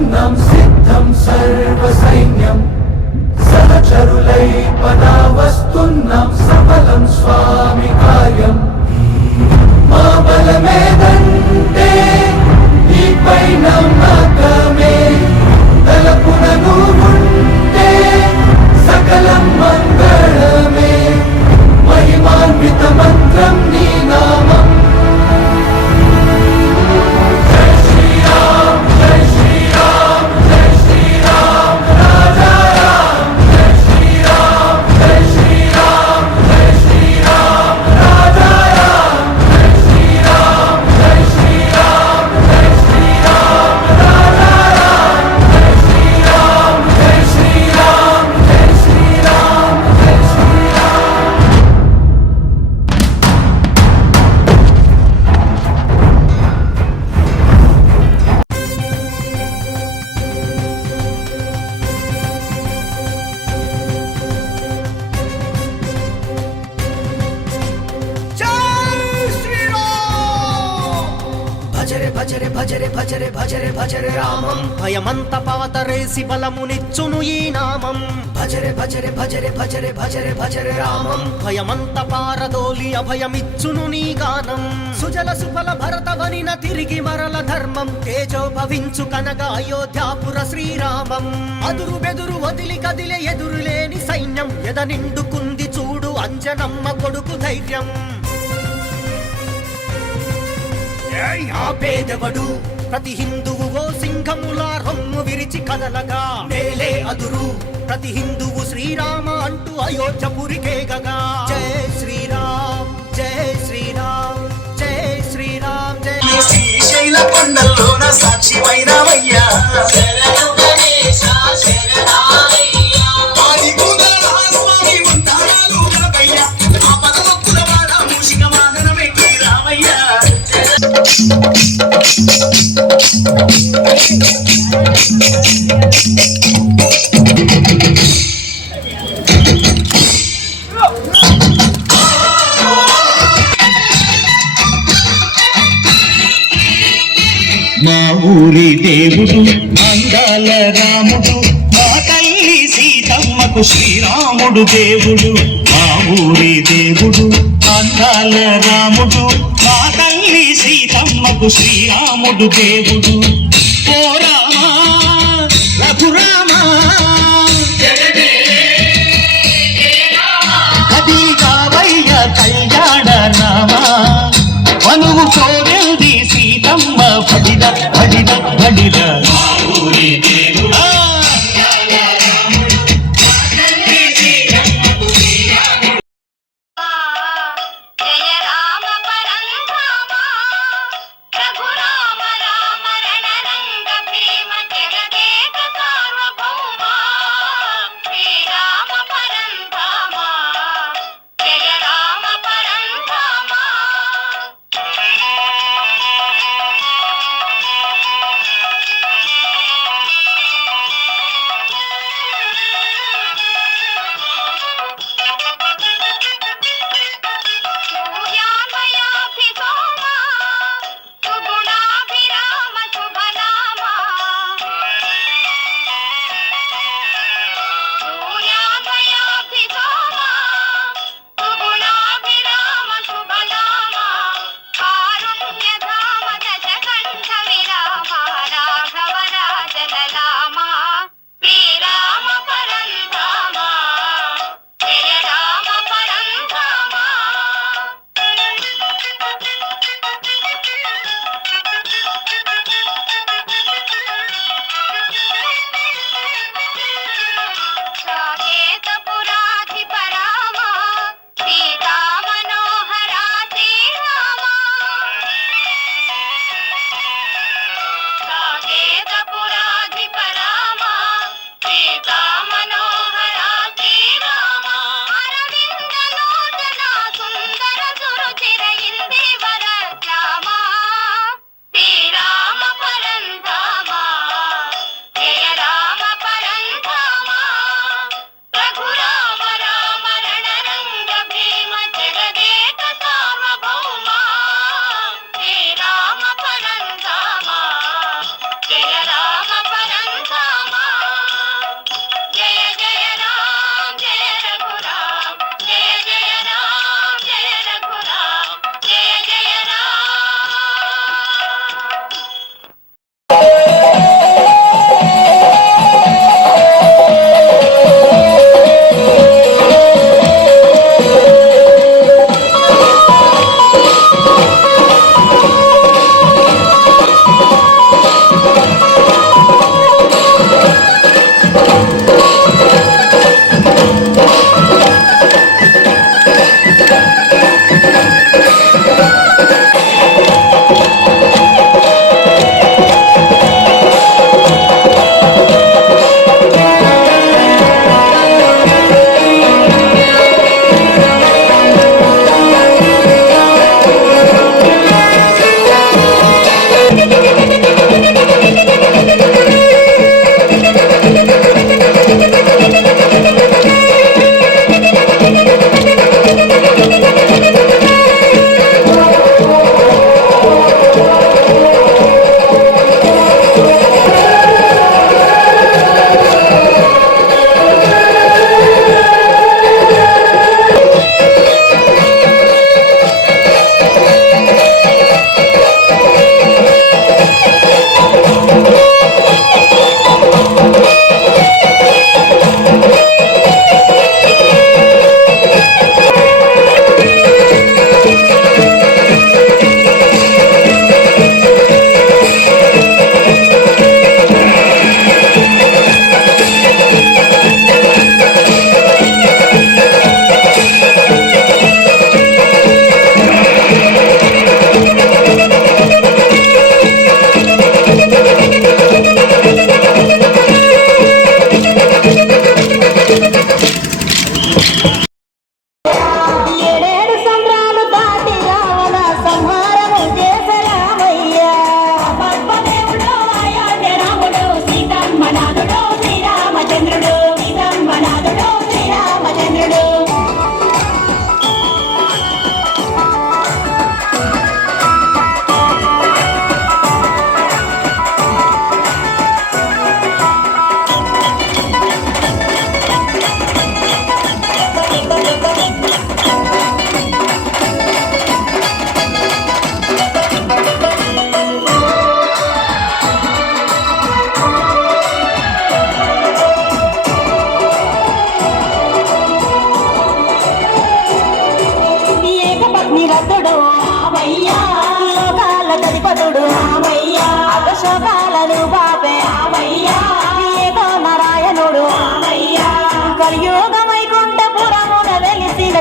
ప్రసన్నం సిద్ధం సర్వ సైన్యం సహచరులై పదా వస్తున్నాం సఫలం స్వామి కార్యం మా బలమేదంటే నీపై నమ్మకమే తలపునను ఉంటే సకలం మంగళమే మహిమాన్విత మంత్రం నీ నామం భజరే భజరే భజరే భజరే భజరే రామం భయమంత పవతరేసి బలమునిచ్చును ఈ నామం భజరే భజరే భజరే భజరే భజరే భజరే రామం భయమంత పారదోలి అభయమిచ్చును నీ గానం సుజల సుఫల భరతవనిన తిరిగి మరల ధర్మం తేజో భవించు కనగ అయోధ్యాపుర శ్రీరామం అదురు బెదురు వదిలి కదిలే ఎదురులేని సైన్యం ఎద నిండుకుంది చూడు అంజనమ్మ కొడుకు ధైర్యం ఆపేదెవడు ప్రతి హిందువు ఓ సింహముల రొమ్ము విరిచి కదలగా నేలే అదురు ప్రతి హిందువు శ్రీరామ అంటూ అయోధ్యపురికేగగా జై శ్రీరామ్ జై శ్రీరామ్ జై శ్రీరామ్ జై శ్రీశైల కొండల్లోన సాక్షిమైనవయ్యా మా ఊరి దేవుడు అందాల రాముడు మా తల్లి సీతమ్మకు శ్రీరాముడు దేవుడు మా ఊరి దేవుడు అందాల రాముడు మా తల్లి సీతమ్మకు శ్రీరాముడు దేవుడు ఓ రామా రఘురామా కది కావయ్య కళ్యాణ రామా మనువు కోరింది సీతమ్మ భడిద భడిద భడిద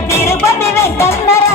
తిరుపతి వెంకన్న